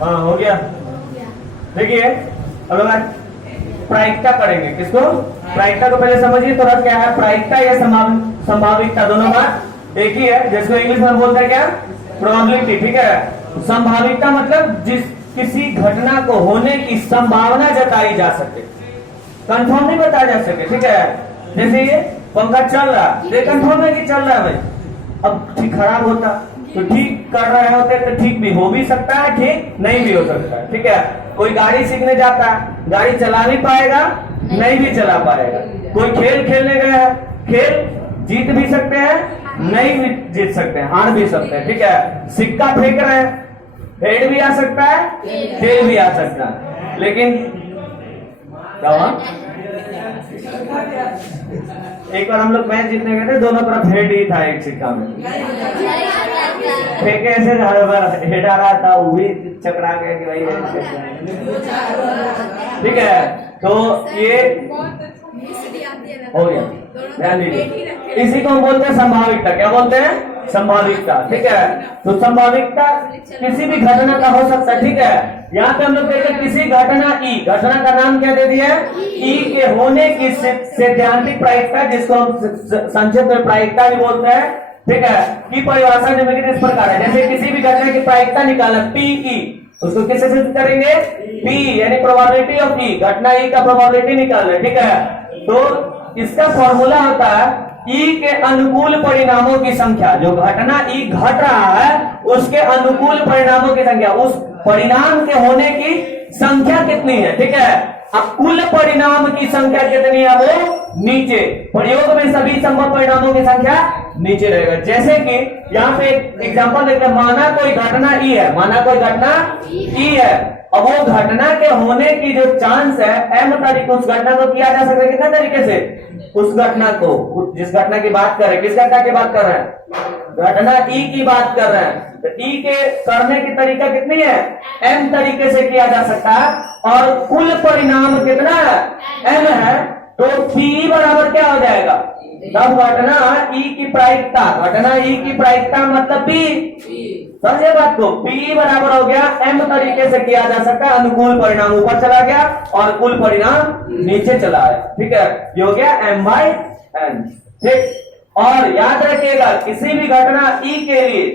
हाँ हो गया। देखिए अब हम प्रायिकता करेंगे। किसको? प्रायिकता को पहले समझिए थोड़ा, क्या है प्रायिकता या संभाविकता, दोनों बात एक ही है। जिसको इंग्लिश में बोलते हैं क्या? प्रोबेबिलिटी। ठीक है। संभाविकता मतलब जिस किसी घटना को होने की संभावना जताई जा सके, कंफर्म नहीं बताया जा सके। ठीक है। जैसे ये पंखा चल रहा है, ये कंफर्म है कि चल रहा है भाई। अब ठीक खराब होता तो ठीक कर रहे होते तो ठीक भी हो भी सकता है, ठीक नहीं भी हो सकता है। ठीक है। कोई गाड़ी सीखने जाता है, गाड़ी चला भी पाएगा, नहीं भी चला पाएगा। कोई खेल खेलने गया है, खेल जीत भी सकते हैं, नहीं भी जीत सकते हैं, हार भी सकते हैं। ठीक है। सिक्का फेंक रहे हैं, हेड भी आ सकता है, टेल भी आ सकता है। लेकिन क्या हुआ? एक बार हम लोग मैच जीतने गए थे, दोनों तरफ हेड ही था एक सिक्का में। फेंके ऐसे हेड आ रहा था, वो भी चकरा गया कि भाई ठीक है। तो ये हो गया, ध्यान दीजिए। इसी को हम बोलते हैं संभाविकता। क्या बोलते हैं? संभाविकता। ठीक है। तो संभाविकता किसी भी घटना का हो सकता है। ठीक है। यहाँ पे हम लोग कहते हैं किसी घटना ई, घटना का नाम क्या दे दिया है? ई के होने की सैद्धांतिक प्रायिकता, जिसको हम संक्षिप्त में प्रायिकता भी बोलते हैं। ठीक है। की परिभाषा निम्नलिखित इस प्रकार है। जैसे किसी भी घटना की प्रायिकता निकालना, पीई, उसको किससे सिद्ध करेंगे? पी यानी प्रोबेबिलिटी ऑफ ई, घटना ई का प्रोबेबिलिटी निकालना। ठीक है। तो इसका फॉर्मूला होता है ई के अनुकूल परिणामों की संख्या। जो घटना ई घट रहा है उसके अनुकूल परिणामों की संख्या, उस परिणाम के होने की संख्या कितनी है। ठीक है। अब कुल परिणाम की संख्या कितनी है? वो नीचे, प्रयोग में सभी संभव परिणामों की संख्या नीचे रहेगा। जैसे कि यहाँ पे एक एग्जांपल देखते हैं, माना कोई घटना ई है, माना कोई घटना ई है। अब वो घटना के होने की जो चांस है एम तरीके, उस घटना को किया जा सकता है कितने तरीके से? उस घटना को, जिस घटना की बात कर रहे हैं, किस घटना की बात कर रहे हैं? घटना ई की बात कर रहे हैं। तो ई के करने की तरीका कितनी है? एम तरीके से किया जा सकता है। और कुल परिणाम कितना है? एम है। तो पी बराबर क्या हो जाएगा? तब घटना ई की प्रायिकता, घटना ई की प्रायिकता मतलब पी। समझे बात को? पी बराबर हो गया एम तरीके से किया जा सकता है। अनुकूल परिणाम ऊपर चला गया और कुल परिणाम नीचे चला आया। ठीक है। ये हो गया एम बाई एन। ठीक। और याद रखिएगा किसी भी घटना ई के लिए,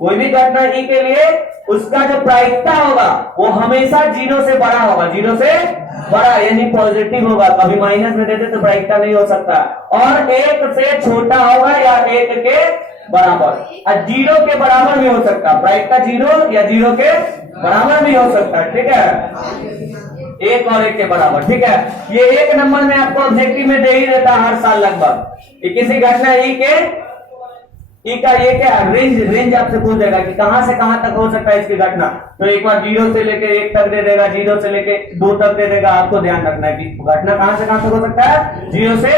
कोई भी घटना ई के लिए उसका जो प्रायिकता होगा वो हमेशा 0 से बड़ा होगा, 0 से बड़ा यानी पॉजिटिव होगा। कभी माइनस में देते तो प्रायिकता नहीं हो सकता। और 1 से छोटा होगा या 1 के बराबर, और 0 के बराबर भी हो सकता है। प्रायिकता 0 या 0 के बराबर भी हो सकता है। ठीक है। 1 और 1 के बराबर। ठीक है। ये 1 नंबर में आपको ऑब्जेक्टिव में दे ही देता है हर साल लगभग। किसी घटना ई के ई का ये क्या रेंज आपसे पूछ देगा कि कहां से कहां तक हो सकता है इसकी घटना। तो एक बार 0 से लेके 1 तक दे देगा, 0 से लेके 2 तक दे देगा। आपको ध्यान रखना है कि घटना कहां से कहां तक हो सकता है? 0 से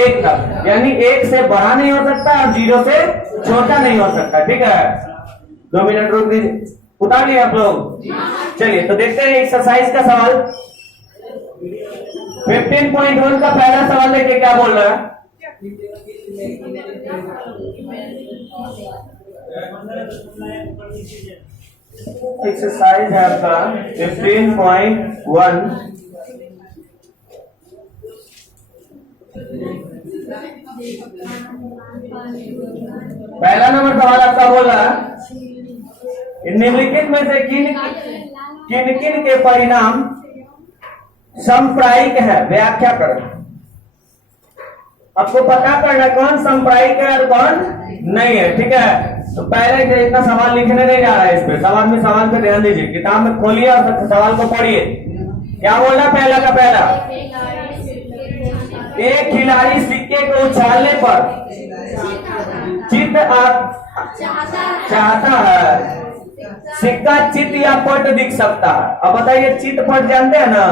1 तक, यानी 1 से बड़ा नहीं हो सकता और 0 से छोटा नहीं हो सकता। ठीक है। 2 मिनट रुक दीजिए, उतार लिए आप लोग। चलिए तो देखते हैं एक्सरसाइज का सवाल 15.1 का पहला सवाल देखिए क्या बोल रहा है। एक्सरसाइज है आपका 15.1। पहला नंबर सवाल आपका बोल रहा है निम्नलिखित में से किन किन के परिणाम संप्रायिक है, व्याख्या करें। आपको पता करना कौन संप्रायिक है और कौन नहीं है। ठीक है। तो पहले इतना सवाल लिखने नहीं जा रहा है, इस पे सवाल पे ध्यान दीजिए। किताब में खोलिए और सवाल को पढ़िए। क्या बोल रहा? पहला का पहला, एक खिलाड़ी सिक्के को उछालने पर चित चाहता है, सिक्का चित या पट दिख सकता है। अब बताइए चित पट जानते हैं ना?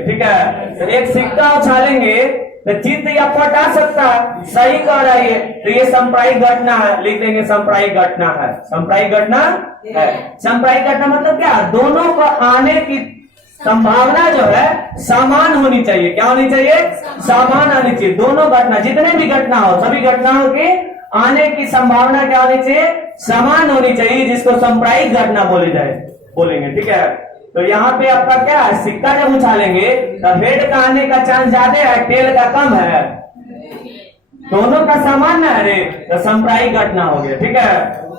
ठीक है। तो एक सिक्का उछालेंगे तो चित या पट आ सकता है, सही कह रहा है। तो ये संप्रायिक घटना है, लिख देंगे संप्रायिक घटना है। संप्रायिक घटना है। संप्रायिक घटना मतलब क्या? दोनों को आने की संभावना जो है समान होनी चाहिए। क्या होनी चाहिए? समान आनी चाहिए। दोनों घटना, जितने भी घटना हो, सभी घटनाओं के आने की संभावना क्या होनी चाहिए? समान होनी चाहिए, जिसको सांप्रायिक घटना बोलेंगे। ठीक है, तो यहाँ पे आपका क्या है, सिक्का जब उछालेंगे तब हेड का आने का चांस ज्यादा है, टेल का कम है, दोनों का समान है रे, तो सांप्रायिक घटना हो गया। ठीक है,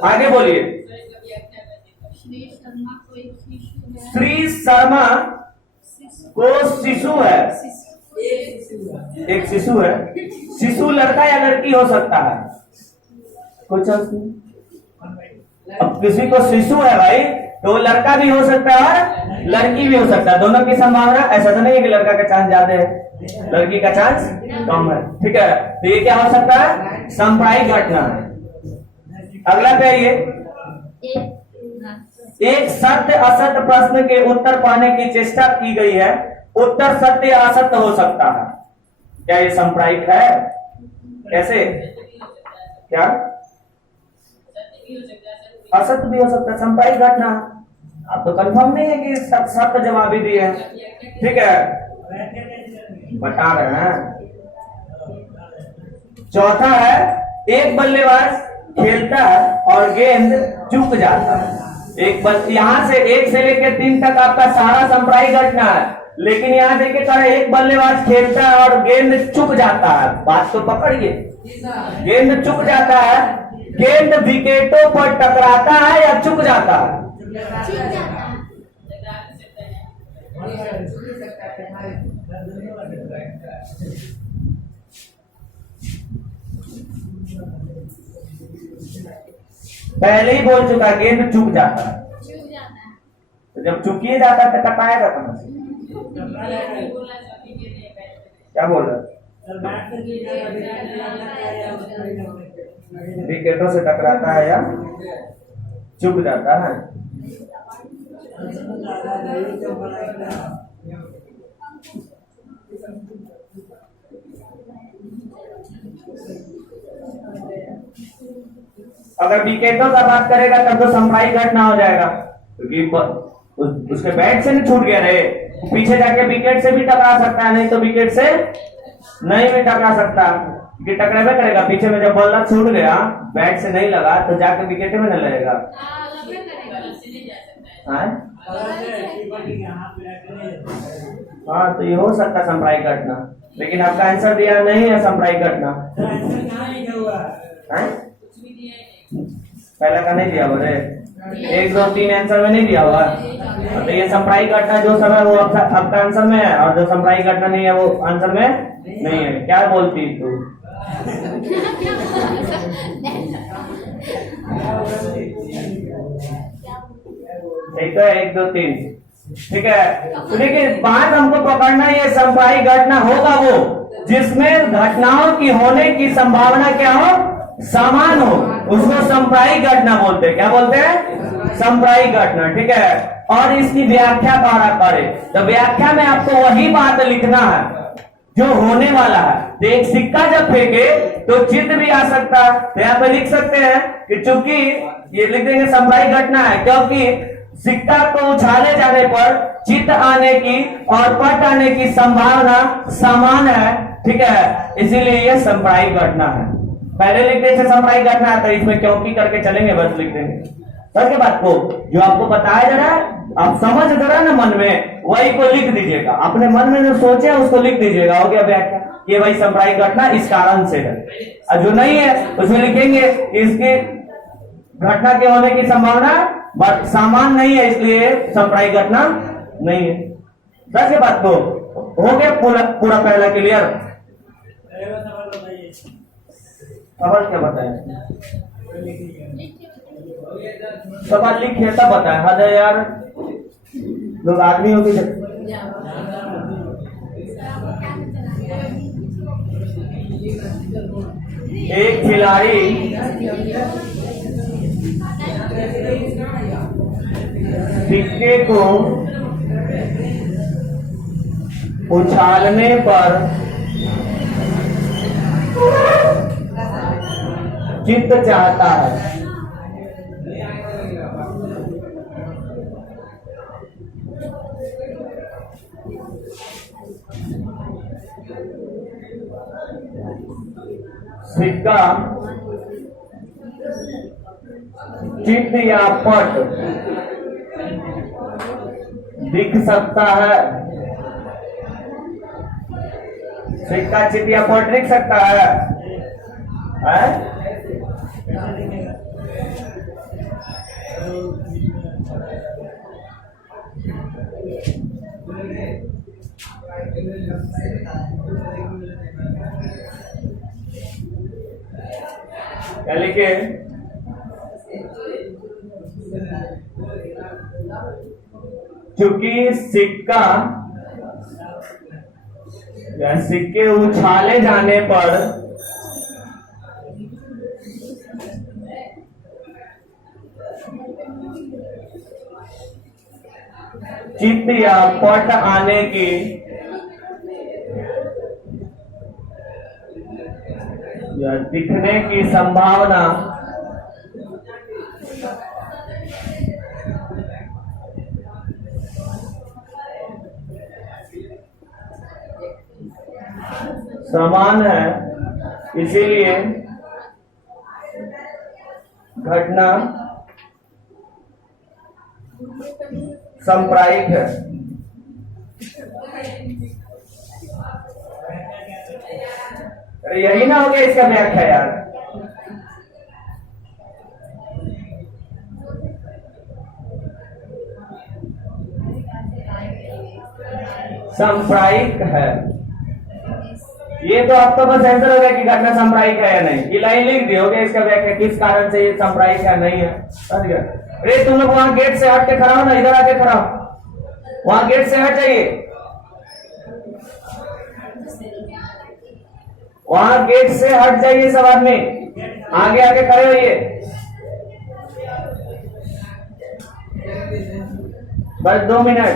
आगे बोलिए। श्री शर्मा को शिशु है, एक शिशु है, शिशु लड़का या लड़की हो सकता है, कुछ अब किसी को शिशु है भाई, तो लड़का भी हो सकता है और लड़की भी हो सकता है, दोनों की संभावना, ऐसा तो नहीं है कि लड़का का चांस ज्यादा है लड़की का चांस कम है। ठीक है, तो ये क्या हो सकता है, सांप्रायिक घटना है। अगला पे आइए, एक सत्य असत्य प्रश्न के उत्तर पाने की चेष्टा की गई है, उत्तर सत्य या असत्य हो सकता है, क्या ये सांप्रायिक है? कैसे, क्या असत्य भी हो सकता है, सांप्रायिक घटना। आप तो कंफर्म नहीं है कि सत्य जवाब ही दिए। ठीक है, बता रहे हैं। चौथा है, एक बल्लेबाज खेलता है और गेंद चूक जाता है। यहाँ से 1 से लेकर 3 तक आपका सारा सांप्रायिक घटना है, लेकिन यहाँ देखिए कर एक बल्लेबाज खेलता है और गेंद चूक जाता है, बात तो पकड़िए, गेंद चूक जाता है, गेंद विकेटों पर टकराता है या चूक जाता है? पहले ही बोल चुका, गेंद चूक जाता है, तो जब चूकिए जाता है तो टकराएगा कहां से? क्या बोल रहे? विकेटों से टकराता है या चूक जाता है? अगर विकेटों का बात करेगा तब तो सांप्रायिक घटना हो जाएगा, क्योंकि उसके बैट से नहीं छूट गया रे, पीछे जाके विकेट से भी टकरा सकता है, नहीं तो विकेट से नहीं भी टकरा सकता, कि टकरावे करेगा, पीछे में जब बॉल छूट गया, बैट से नहीं लगा तो जाके विकेट में नहीं लगेगा। हाँ, तो ये हो सकता है सांप्रायिक घटना, लेकिन आपका आंसर दिया नहीं है सांप्रायिक घटना। पहला का नहीं दिया हुआ रे, 1 2 3 आंसर में नहीं दिया हुआ, तो ये सांप्रायिक घटना जो सब है वो आपका आंसर में है, और जो सांप्रायिक घटना नहीं है वो आंसर में नहीं है। क्या बोलती तू? ठीक है, 1 2 3, ठीक है। तो देखिए बात हमको पकड़ना, ये सांप्रायिक घटना होगा वो जिसमें घटनाओं की होने की संभावना क्या हो, समान हो, उसको सांप्रायिक घटना बोलते हैं। क्या बोलते हैं? सांप्रायिक घटना। ठीक है, और इसकी व्याख्या करे, तो व्याख्या में आपको वही बात लिखना है जो होने वाला है। तो एक सिक्का जब फेंके तो चित्त भी आ सकता है, तो यहाँ पे लिख सकते हैं कि चूंकि ये लिख देंगे सांप्रायिक घटना है, क्योंकि सिक्का को उछाले जाने पर चित्त आने की और पट आने की संभावना समान है। ठीक है, इसीलिए यह सांप्रायिक घटना है। पहले लिख देते सांप्रायिक घटना है, तो इसमें क्योंकि करके चलेंगे, बस लिख देंगे। सर के बात को जो आपको बताया जा रहा है आप समझ जरा ना मन में, वही को लिख दीजिएगा, अपने मन में जो सोचे उसको लिख दीजिएगा। हो गया व्याख्या, ये भाई सांप्रायिक घटना इस कारण से है, और जो नहीं है उसमें लिखेंगे इसकी घटना के होने की संभावना समान नहीं है, इसलिए सांप्रायिक घटना नहीं है। सर के बात को हो गया पूरा पहला क्लियर। सवाल क्या बताए? सवाल लिखिए तब बताए। हद है यार, लोग आदमी हो गए। एक खिलाड़ी सिक्के को उछालने पर चित्त चाहता है, चित्र या पट दिख सकता है, सिक्का चित्र या पट दिख सकता है? क्या लिखे? क्योंकि सिक्का या सिक्के उछाले जाने पर चित्त या पट आने की या दिखने की संभावना समान है, इसीलिए घटना संप्रायिक है। अरे यही ना हो गया इसका व्याख्या यार। संप्रायिक है, ये तो आपका बस आंसर हो गया कि घटना संप्रायिक है या नहीं। ये लाइन लिख दी हो गया, इसका व्याख्या किस कारण से ये संप्रायिक है नहीं है, समझ गया? अरे तुम लोग वहां गेट से हट के खड़ा हो ना, इधर आके खड़ा हो, वहां गेट से हट जाइए, वहां गेट से हट जाइए सब आदमी, आगे आके खड़े होइए, बस 2 मिनट,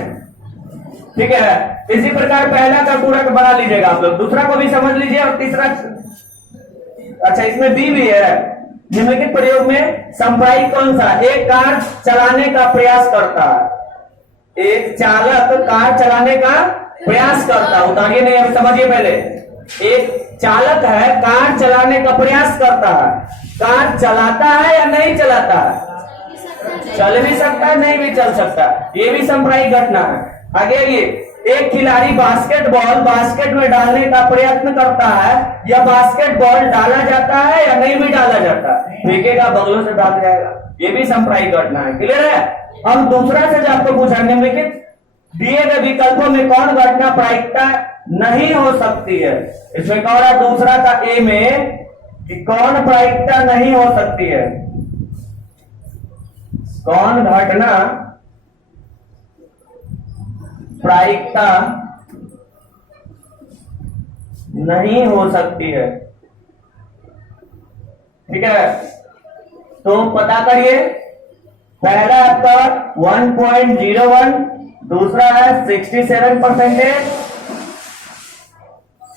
ठीक है? इसी प्रकार पहला का पूरा बना लीजिएगा आप लोग, दूसरा को भी समझ लीजिए और तीसरा, अच्छा इसमें बी भी है। निम्नलिखित प्रयोग में संप्रायिक कौन सा? एक कार चलाने का प्रयास करता है, एक चालक कार चलाने का प्रयास करता है, उतारिए नहीं, अभी समझिए पहले। एक चालक है, कार चलाने का प्रयास करता है, कार चलाता है या नहीं चलाता है? चल भी सकता है, नहीं भी चल सकता, ये भी संप्रायिक घटना है। आगे ये एक खिलाड़ी बास्केटबॉल बास्केट में डालने का प्रयत्न करता है, या बास्केटबॉल डाला जाता है या नहीं भी डाला जाता, फेंकेगा बगलों से डाल जाएगा, ये भी संप्रायिक घटना है। क्लियर है? अब दूसरा से जो आपको पूछा, निम्नलिखित दिए गए विकल्पों में कौन घटना प्रायिकता नहीं हो सकती है? इसमें कह रहा है दूसरा का ए में कि कौन प्रायिकता नहीं हो सकती है, कौन घटना प्रायिकता नहीं हो सकती है, ठीक है? तो पता करिए, पहला आपका 1.01, दूसरा है 67%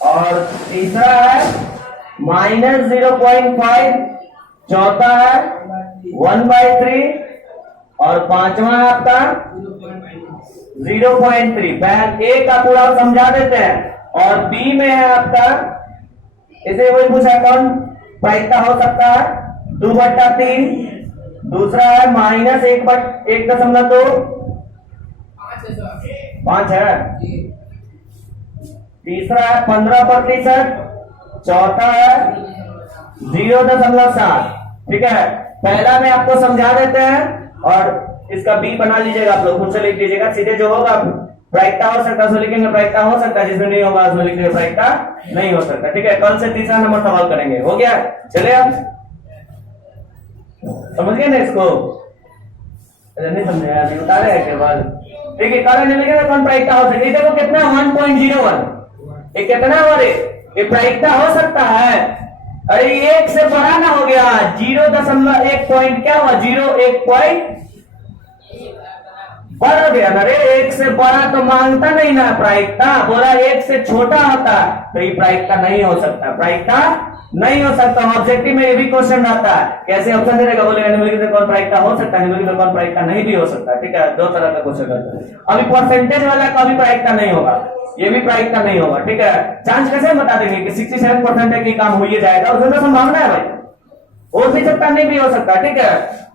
और तीसरा है -0.5, चौथा है 1/3 और पांचवा है आपका 0.3। पहले ए का पूरा समझा देते हैं और बी में है आपका, इसे वही पूछा कौन प्रायिकता हो सकता है, 2/3, दूसरा है -1.2, 5 है, तीसरा है 15%, चौथा है 0.7, ठीक है? पहला में आपको समझा देते हैं और इसका बी बना लीजिएगा, आप लोग खुद से लिख लीजिएगा, सीधे जो होगा प्रायिकता हो सकता है उसमें लिखेंगे प्रायिकता हो सकता है, जिसमें नहीं होगा उसमें लिखेंगे प्रायिकता नहीं हो सकता, ठीक है? कल से तीसरा नंबर सवाल करेंगे, हो गया? चले आप समझ गए ना इसको? नहीं समझे अभी, बता रहे हैं केवल, ठीक है? कल नहीं लिखेगा कौन प्रायिकता हो सकती है। देखो कितना 1.01, ये कितना हमारे ये प्रायिकता हो सकता है? अरे 1 से बड़ा ना हो गया, 0.1 पॉइंट क्या हुआ, 0.1 पॉइंट बढ़ गया ना रे, 1 से बड़ा तो मांगता नहीं ना प्रायिकता, बोला 1 से छोटा होता तो ये प्रायिकता नहीं हो सकता, प्रायिकता नहीं हो सकता। ऑब्जेक्टिव में ये भी क्वेश्चन आता है, कैसे ऑप्शन दे देगा, बोलेगा निम्नलिखित में कौन प्रायिकता हो सकता है, निम्नलिखित में कौन प्रायिकता नहीं भी हो सकता, ठीक है? 2 तरह का क्वेश्चन आता है। अभी परसेंटेज वाला का भी प्रायिकता नहीं होगा, ये भी प्रायिकता नहीं होगा, ठीक है? चांस कैसे बता देंगे कि 67% है कि काम हो ही जाएगा, उसमें तो संभावना है भाई, हो भी सकता नहीं भी हो सकता, ठीक है?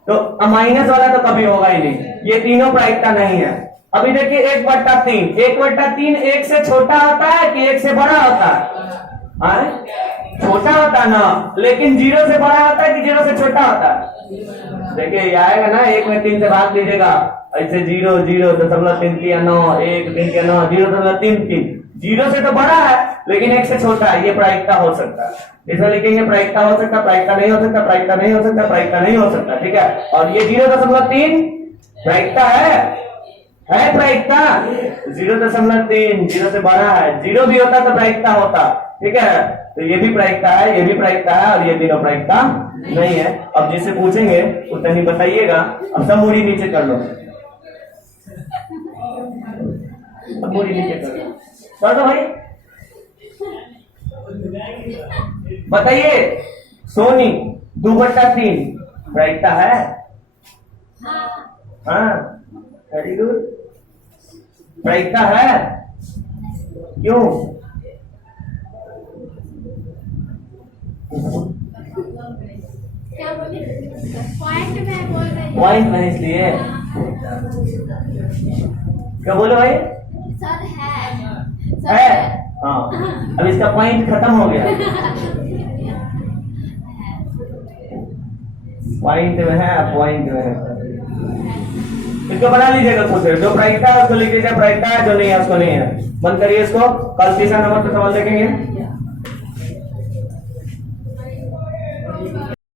तो माइनस वाला तो कभी होगा ही नहीं, ये तीनों प्रायिकता नहीं है। अभी देखिए 1/3, 1/3 एक से छोटा होता है कि एक से बड़ा होता है? छोटा होता ना, लेकिन 0 से बड़ा होता है कि 0 से छोटा होता है? देखिए ये आएगा ना, 1 में 3 से भाग दीजिएगा, ऐसे 0 0 0.33 9 1 3 9 0.33, 0 से तो बड़ा है लेकिन 1 से छोटा है, ये प्रायिकता हो सकता है। इसमें लिखेंगे प्रायिकता हो सकता, प्रायिकता नहीं हो सकता, प्रायिकता नहीं हो सकता, प्रायिकता नहीं हो सकता, ठीक है। और ये 0.3 प्रायिकता है प्रायिकता 0.3, 0 से बड़ा है, 0 भी होता तो प्रायिकता होता, ठीक है। तो ये भी प्रायिकता है, ये भी प्रायिकता है, और ये भी प्रायिकता नहीं है। अब जिससे पूछेंगे उतना ही बताइएगा। अब सब मूड़ी नीचे कर लो, अब मूड़ी नीचे कर दो भाई। बताइए सोनी 2/3 प्रायिकता है? हाँ, वेरी गुड, प्रायिकता है। क्यों? क्या बोले? पॉइंट में बोल रही हूँ। पॉइंट में इसलिए क्या बोलो भाई? सर है हाँ, अब इसका पॉइंट खत्म हो गया। पॉइंट में है, पॉइंट में है, इसको बना लीजिएगा खुद से। जो प्रायिकता है उसको लिख लीजिए प्रायिकता है, जो नहीं है उसको नहीं है। बंद करिए इसको, कल तीसरा नंबर पे सवाल देखेंगे।